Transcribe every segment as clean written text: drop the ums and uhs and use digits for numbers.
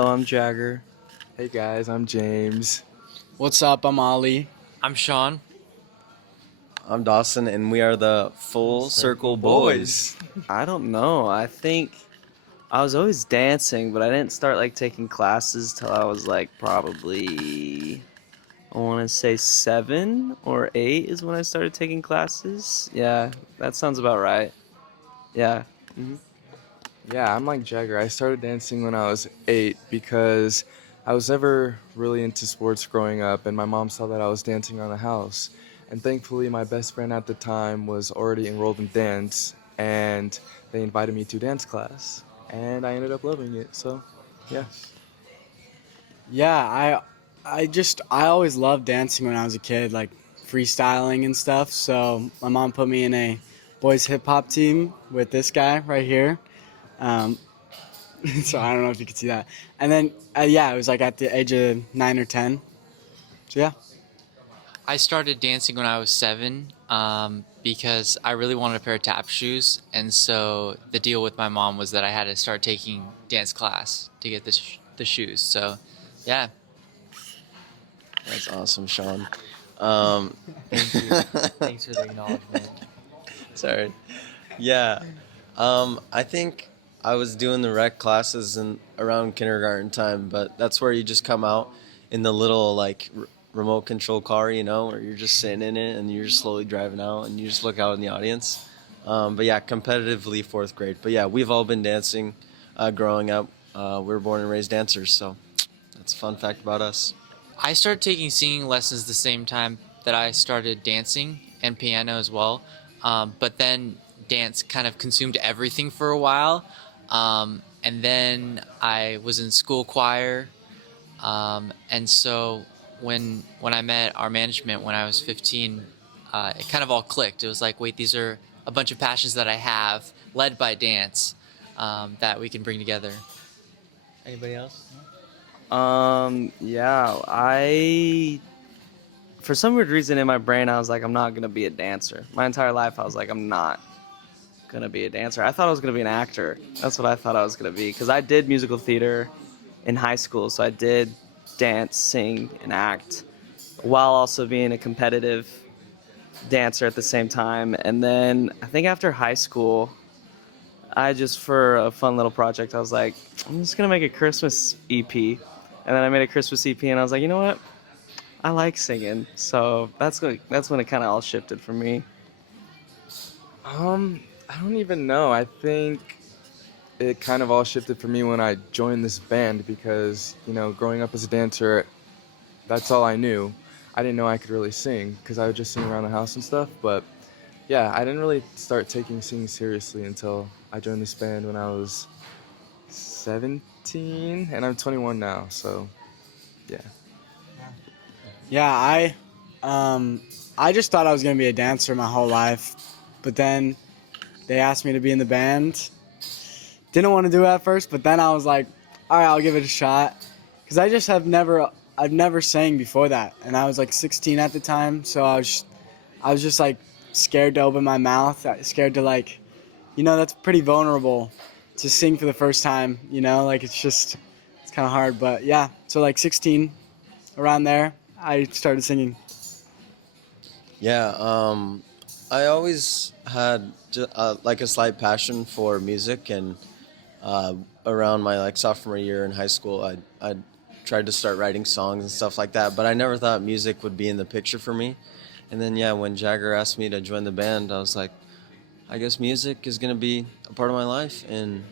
Hello, I'm Jagger. Hey guys, I'm James. What's up? I'm Ollie. I'm Sean. I'm Dawson, and we are the Full Circle Boys. I don't know. I think I was always dancing, but I didn't start like taking classes till I was like probably I want to say 7 or 8 is when I started taking classes. Yeah, that sounds about right. Yeah. Yeah, I'm like Jagger. I started dancing when I was 8 because I was never really into sports growing up, and my mom saw that I was dancing around the house. And thankfully, my best friend at the time was already enrolled in dance, and they invited me to dance class, and I ended up loving it. So, yeah. Yeah, I always loved dancing when I was a kid, like freestyling and stuff. So my mom put me in a boys hip hop team with this guy right here. Um, so I don't know if you can see that. And then yeah, it was like at the age of 9 or 10. So yeah. I started dancing when I was 7 because I really wanted a pair of tap shoes. And so the deal with my mom was that I had to start taking dance class to get the shoes. So, yeah. That's awesome, Sean. Thank you. Thanks for the acknowledgement. Sorry. Yeah. I think I was doing the rec classes in around kindergarten time, but that's where you just come out in the little like remote control car, where you're just sitting in it and you're just slowly driving out and you just look out in the audience. But yeah, competitively fourth grade. But yeah, we've all been dancing growing up. We were born and raised dancers, so that's a fun fact about us. I started taking singing lessons the same time that I started dancing and piano as well. But then dance kind of consumed everything for a while. And then I was in school choir. And so when I met our management when I was 15, it kind of all clicked. It was like, wait, these are a bunch of passions that I have, led by dance, that we can bring together. Anybody else? Yeah, for some weird reason in my brain, I was like, I'm not gonna be a dancer. My entire life, I was like, I'm not gonna be a dancer. I thought I was gonna be an actor. That's what I thought I was gonna be, because I did musical theater in high school, so I did dance, sing, and act, while also being a competitive dancer at the same time. And then I think after high school, I just, for a fun little project, I was like, I'm just gonna make a Christmas EP. And then I made a Christmas EP, and I was like, you know what? I like singing, so that's when it kind of all shifted for me. I don't even know. I think it kind of all shifted for me when I joined this band because, growing up as a dancer, that's all I knew. I didn't know I could really sing because I would just sing around the house and stuff. But yeah, I didn't really start taking singing seriously until I joined this band when I was 17, and I'm 21 now. So yeah. Yeah, I just thought I was gonna be a dancer my whole life, but then they asked me to be in the band. Didn't want to do it at first, but then I was like, all right, I'll give it a shot, because I've never sang before that, and I was like 16 at the time, so I was just like scared to open my mouth, scared to like, that's pretty vulnerable to sing for the first time, like it's kind of hard, but yeah, so like 16, around there, I started singing. Yeah, I always had like a slight passion for music, and around my like sophomore year in high school, I tried to start writing songs and stuff like that, but I never thought music would be in the picture for me. And then yeah, when Jagger asked me to join the band, I was like, I guess music is gonna be a part of my life, and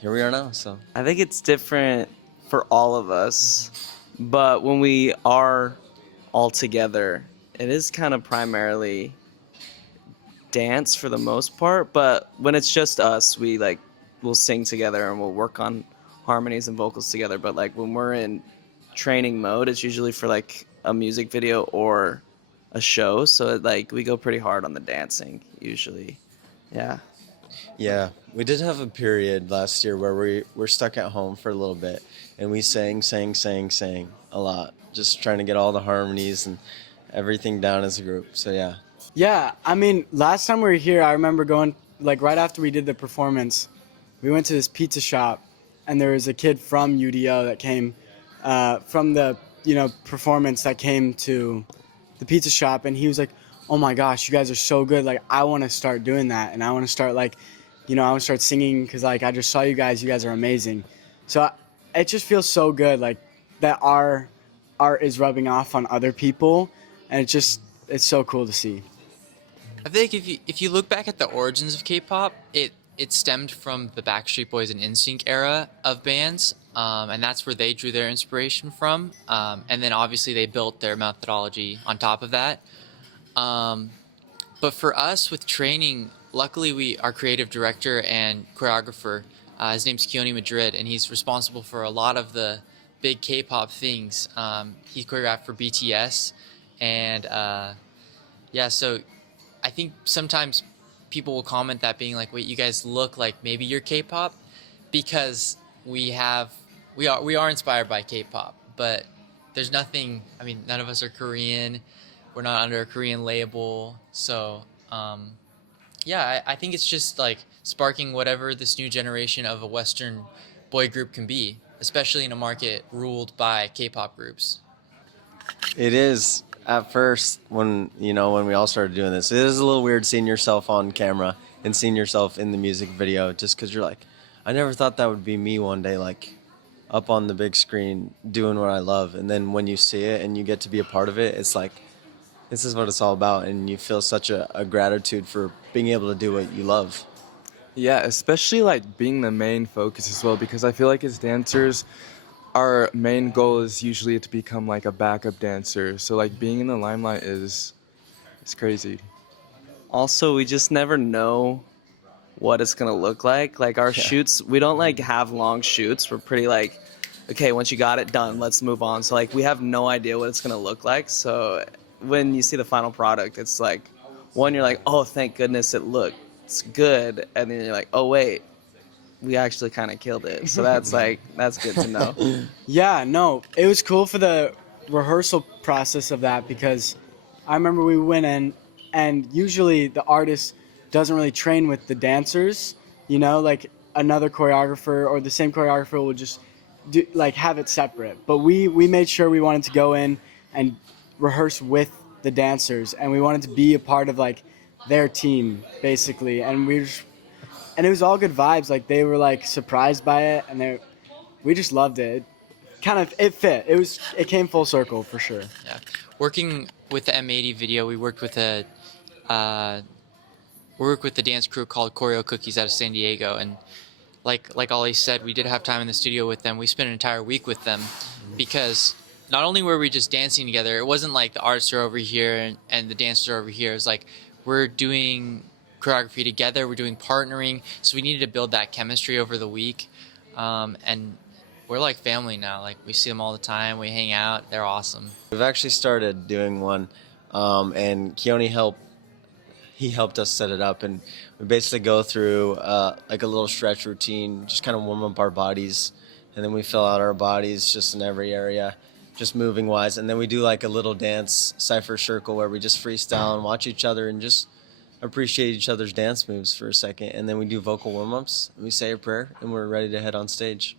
here we are now. So I think it's different for all of us, but when we are all together, it is kind of primarily dance for the most part. But when it's just us, we'll sing together and we'll work on harmonies and vocals together. But like when we're in training mode, it's usually for like a music video or a show. So like we go pretty hard on the dancing usually. Yeah. yeah, we did have a period last year where we were stuck at home for a little bit, and we sang a lot, just trying to get all the harmonies and everything down as a group. So yeah. Yeah, I mean, last time we were here, I remember going, like, right after we did the performance, we went to this pizza shop, and there was a kid from UDO that came from the performance that came to the pizza shop, and he was like, "Oh my gosh, you guys are so good! Like, I want to start doing that, and I want to start I want to start singing because like I just saw you guys. You guys are amazing." So it just feels so good, like that our art is rubbing off on other people, and it's so cool to see. I think if you look back at the origins of K-pop, it stemmed from the Backstreet Boys and NSYNC era of bands, and that's where they drew their inspiration from. And then obviously they built their methodology on top of that. But for us with training, luckily our creative director and choreographer, his name's Keone Madrid, and he's responsible for a lot of the big K-pop things. He choreographed for BTS, and yeah, so I think sometimes people will comment that being like, wait, you guys look like maybe you're K-pop, because we are inspired by K-pop, but there's nothing, I mean, none of us are Korean. We're not under a Korean label. So, yeah, I think it's just like sparking whatever this new generation of a Western boy group can be, especially in a market ruled by K-pop groups. It is at first when we all started doing this. It is a little weird seeing yourself on camera and seeing yourself in the music video, just because you're like, I never thought that would be me one day, like up on the big screen doing what I love. And then when you see it and you get to be a part of it, it's like, this is what it's all about, and you feel such a gratitude for being able to do what you love. Yeah, especially like being the main focus as well, because I feel like as dancers, our main goal is usually to become like a backup dancer. So like being in the limelight is it's crazy. Also, we just never know what it's gonna look like. Like our shoots, we don't like have long shoots. We're pretty like, okay, once you got it done, let's move on. So like we have no idea what it's gonna look like. So when you see the final product, it's like, one, you're like, oh, thank goodness it looks good, and then you're like, oh wait, we actually kind of killed it. So that's like, that's good to know. Yeah, no, it was cool for the rehearsal process of that, because I remember we went in, and usually the artist doesn't really train with the dancers, like another choreographer or the same choreographer will just have it separate. But we made sure we wanted to go in and rehearse with the dancers, and we wanted to be a part of like their team basically, and and it was all good vibes. Like they were like surprised by it, and we just loved it. It fit. It came full circle for sure. Yeah, working with the M80 video, uh, we worked with the dance crew called Choreo Cookies out of San Diego, and like Ollie said, we did have time in the studio with them. We spent an entire week with them, because not only were we just dancing together, it wasn't like the artists are over here and the dancers are over here. It's like we're doing choreography together, we're doing partnering, so we needed to build that chemistry over the week, and we're like family now. Like we see them all the time, we hang out, they're awesome. We've actually started doing one, and Keone helped us set it up, and we basically go through like a little stretch routine, just kind of warm up our bodies, and then we fill out our bodies just in every area, just moving wise, and then we do like a little dance cipher circle where we just freestyle and watch each other and just appreciate each other's dance moves for a second, and then we do vocal warm-ups, and we say a prayer, and we're ready to head on stage.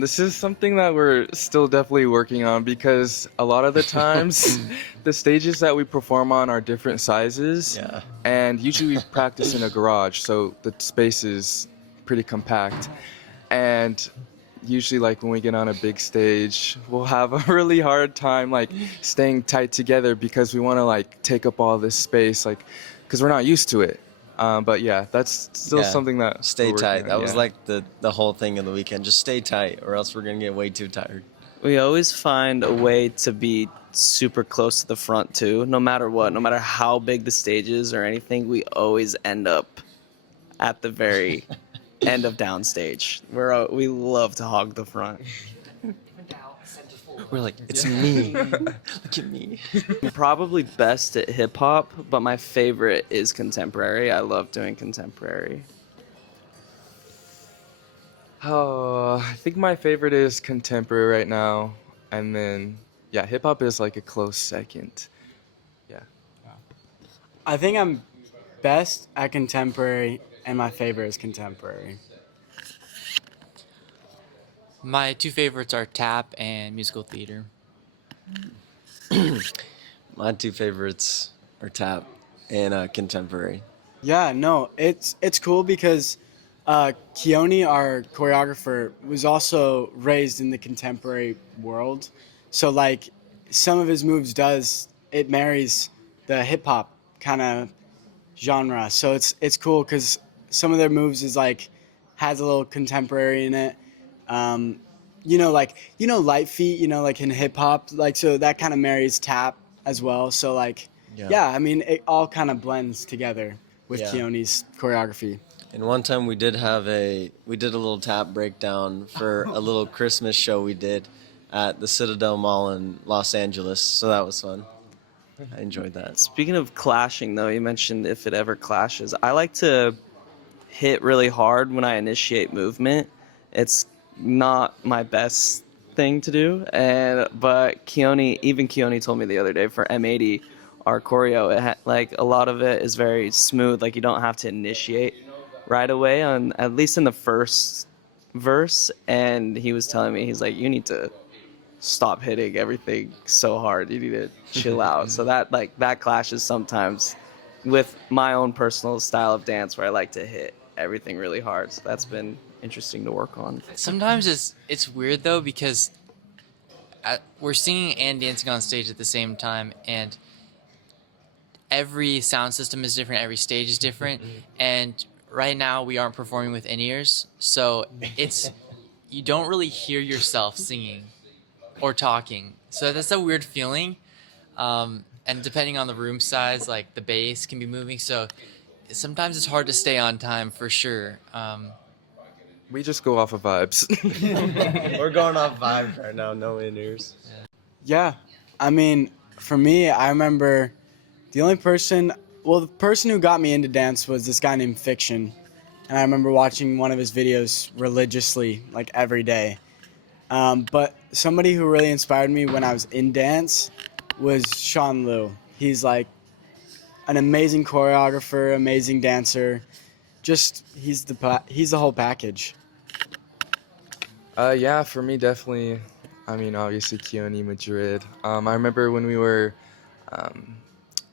This is something that we're still definitely working on, because a lot of the times the stages that we perform on are different sizes. Yeah. And usually we practice in a garage, so the space is pretty compact. And usually like when we get on a big stage, we'll have a really hard time like staying tight together, because we want to like take up all this space, like because we're not used to it. But yeah, that's still something that Stay we're working tight. on, That was yeah. like the whole thing of the weekend. Just stay tight, or else we're gonna get way too tired. We always find a way to be super close to the front too, no matter what, no matter how big the stage is or anything. We always end up at the very end of downstage. We love to hog the front. We're like, it's me. Look at me. I'm probably best at hip hop, but my favorite is contemporary. I love doing contemporary. Oh, I think my favorite is contemporary right now, and then yeah, hip hop is like a close second. Yeah. I think I'm best at contemporary, and my favorite is contemporary. My two favorites are tap and musical theater. My two favorites are tap and contemporary. Yeah, no, it's cool because Keone, our choreographer, was also raised in the contemporary world. So like some of his moves does it marries the hip hop kind of genre. So it's cool because some of their moves is like has a little contemporary in it. Um, light feet. Like in hip hop, like so that kind of marries tap as well. So like Yeah. yeah, I mean it all kind of blends together with Yeah. Keone's choreography. And one time we did a little tap breakdown for a little Christmas show we did at the Citadel Mall in Los Angeles. So that was fun. I enjoyed that. Speaking of clashing, though, you mentioned if it ever clashes. I like to hit really hard when I initiate movement. It's not my best thing to do, but Keone told me the other day for M80, our choreo, like a lot of it is very smooth. Like you don't have to initiate right away on at least in the first verse. And he was telling me, he's like, you need to stop hitting everything so hard. You need to chill out. So that clashes sometimes with my own personal style of dance where I like to hit everything really hard. So that's been interesting to work on. Sometimes it's weird though because we're singing and dancing on stage at the same time, and every sound system is different, every stage is different, and right now we aren't performing with in-ears, so it's you don't really hear yourself singing or talking. So that's a weird feeling. And depending on the room size, like the bass can be moving, so sometimes it's hard to stay on time for sure. We just go off of vibes. We're going off vibes right now, no in-ears. Yeah, I mean for me, I remember the person who got me into dance was this guy named Fiction, and I remember watching one of his videos religiously, like every day. But somebody who really inspired me when I was in dance was Sean Liu. He's like an amazing choreographer, amazing dancer. Just he's the whole package. Yeah, for me, definitely. I mean, obviously, Keone Madrid. I remember when we were um,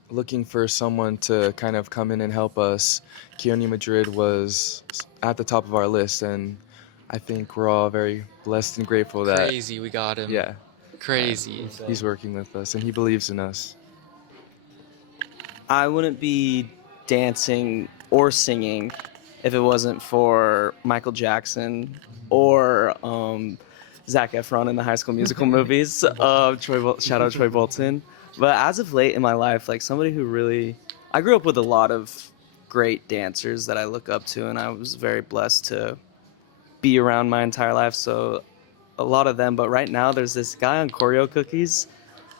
looking for someone to kind of come in and help us, Keone Madrid was at the top of our list, and I think we're all very blessed and grateful that, Crazy, we got him. yeah, Crazy. he's working with us, and he believes in us. I wouldn't be dancing or singing if it wasn't for Michael Jackson or Zac Efron in the High School Musical movies. Shout out Troy Bolton. But as of late in my life, like somebody who really, I grew up with a lot of great dancers that I look up to, and I was very blessed to be around my entire life. So a lot of them. But right now, there's this guy on Choreo Cookies.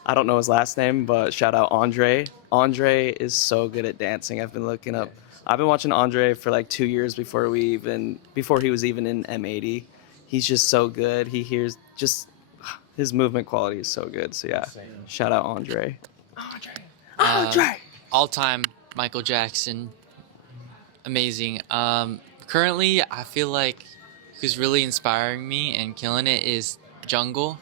I don't know his last name, but shout out Andre. Andre is so good at dancing. I've been watching Andre for like 2 years before he was even in M80. He's just so good. His movement quality is so good. So yeah, shout out Andre. All time Michael Jackson, amazing. Currently, I feel like who's really inspiring me and killing it is Jungle.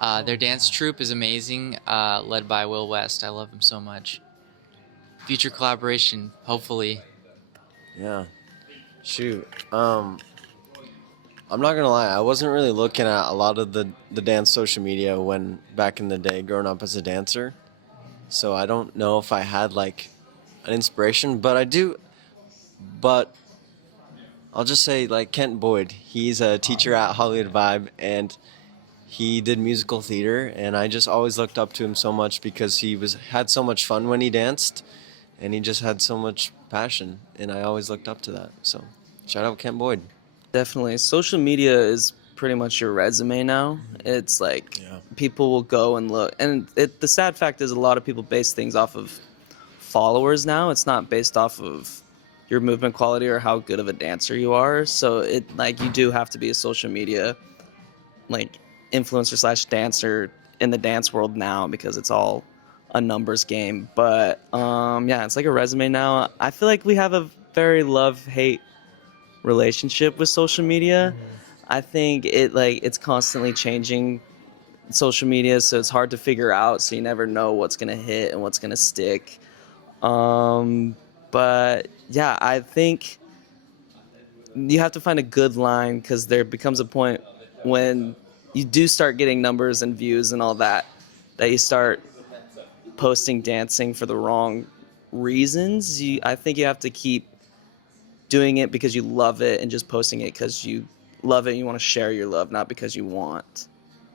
Their dance troupe is amazing, led by Will West. I love him so much. Future collaboration, hopefully. Yeah. Shoot. I'm not gonna lie, I wasn't really looking at a lot of the dance social media when back in the day growing up as a dancer. So I don't know if I had like an inspiration, but I do. But I'll just say like Kent Boyd. He's a teacher at Hollywood Vibe, and he did musical theater, and I just always looked up to him so much because he had so much fun when he danced, and he just had so much passion, and I always looked up to that. So shout out Kent Boyd. Definitely. Social media is pretty much your resume now. It's like people will go and look. And the sad fact is a lot of people base things off of followers now. It's not based off of your movement quality or how good of a dancer you are. So you do have to be a social media like influencer slash dancer in the dance world now because it's all a numbers game. But yeah, it's like a resume now. I feel like we have a very love-hate relationship with social media. I think it's constantly changing social media, so it's hard to figure out. So you never know what's gonna hit and what's gonna stick. But yeah, I think you have to find a good line because there becomes a point when you do start getting numbers and views and all that, that you start posting dancing for the wrong reasons. I think you have to keep doing it because you love it and just posting it because you love it and you want to share your love, not because you want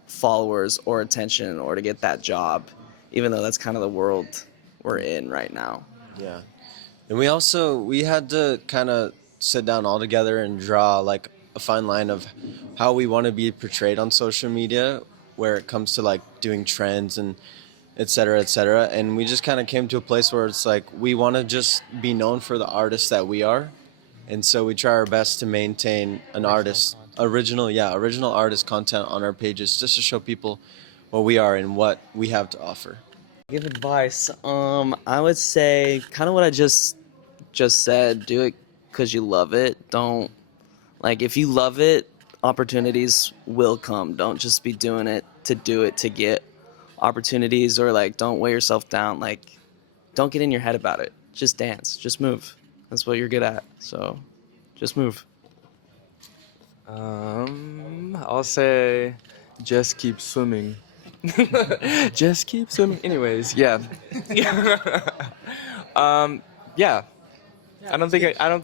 followers or attention or to get that job, even though that's kind of the world we're in right now. Yeah. And we had to kind of sit down all together and draw like a fine line of how we want to be portrayed on social media where it comes to like doing trends and et cetera, et cetera. And we just kind of came to a place where it's like we want to just be known for the artists that we are. And so we try our best to maintain original artist content on our pages just to show people what we are and what we have to offer. Give advice. I would say kind of what I just said. Do it because you love it. Don't like if you love it, opportunities will come. Don't just be doing it to get opportunities, or like don't weigh yourself down. Like don't get in your head about it. Just dance. Just move. That's what you're good at. So just move. I'll say just keep swimming. Just keep swimming. Anyways, yeah. Yeah. I don't think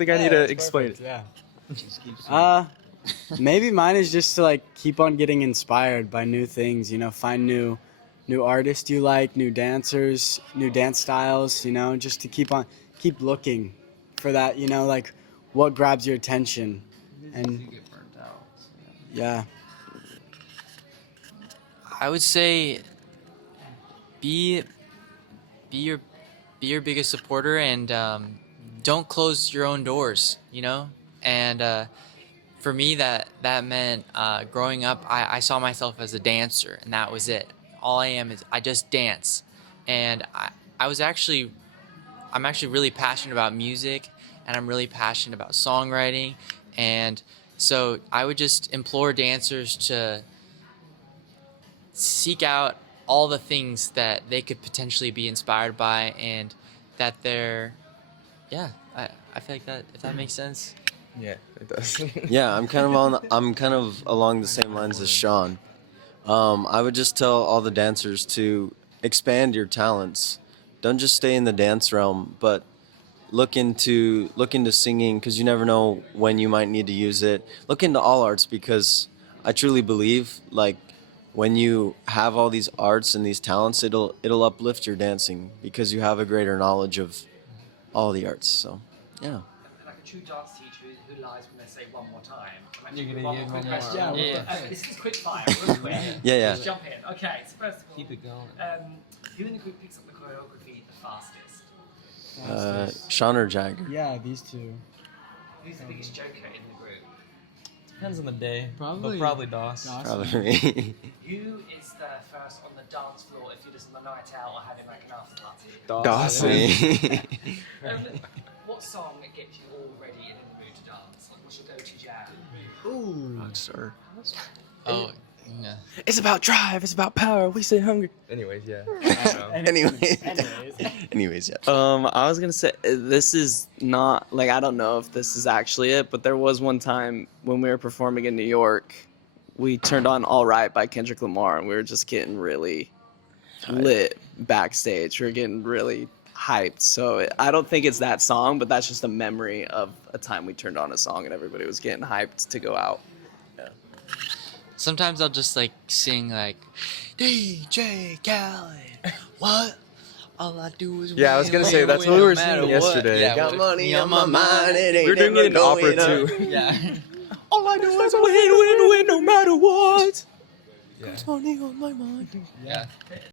I need to explain it. Yeah. Maybe mine is just to like keep on getting inspired by new things. You know, find new artists you like, new dancers, new dance styles. You know, just to keep looking for that. You know, like what grabs your attention, and yeah. I would say be your biggest supporter, and don't close your own doors, you know. And for me, that meant growing up, I saw myself as a dancer, and that was it. All I am is I just dance. And I'm actually really passionate about music, and I'm really passionate about songwriting. And so I would just implore dancers to seek out all the things that they could potentially be inspired by, and that I feel like that, if that makes sense. Yeah, it does. Yeah, I'm kind of along the same lines as Sean. I would just tell all the dancers to expand your talents. Don't just stay in the dance realm, but look into singing because you never know when you might need to use it. Look into all arts because I truly believe like when you have all these arts and these talents, it'll uplift your dancing because you have a greater knowledge of all the arts. So, yeah. Like a true dance teacher who lies when they say one more time. You're gonna give one more. Question. Yeah. This is quick fire, real quick. Yeah. Just jump in. Okay, so first of all, Keep it going. who in the group picks up the choreography the fastest? Sean or Jagger? Yeah, these two. Who's the biggest joker in the group? Depends on the day. Probably- But probably Doss. Probably me. Who is the first on the dance floor if you're just on the night out or having like an after party? Dawson. Me. What song gets you all ready and in the mood to dance? Like, what's your go-to jam? Ooh. Rockstar. Oh, yeah. It's about drive. It's about power. We stay hungry. Anyways, yeah. I don't know. Anyways, yeah. I was gonna say this is not like I don't know if this is actually it, but there was one time when we were performing in New York, we turned on "All Right" by Kendrick Lamar, and we were just getting really lit backstage. We were getting really hyped. So I don't think it's that song, but that's just a memory of a time we turned on a song and everybody was getting hyped to go out. Sometimes I'll just like sing like DJ Khaled. What? All I do is Yeah, I was gonna say, that's what we were singing yesterday. Yeah, Got money on my mind, it ain't We're doing it in never opera going up. too. Yeah. All I do is win, no matter what. Got money on my mind. Yeah.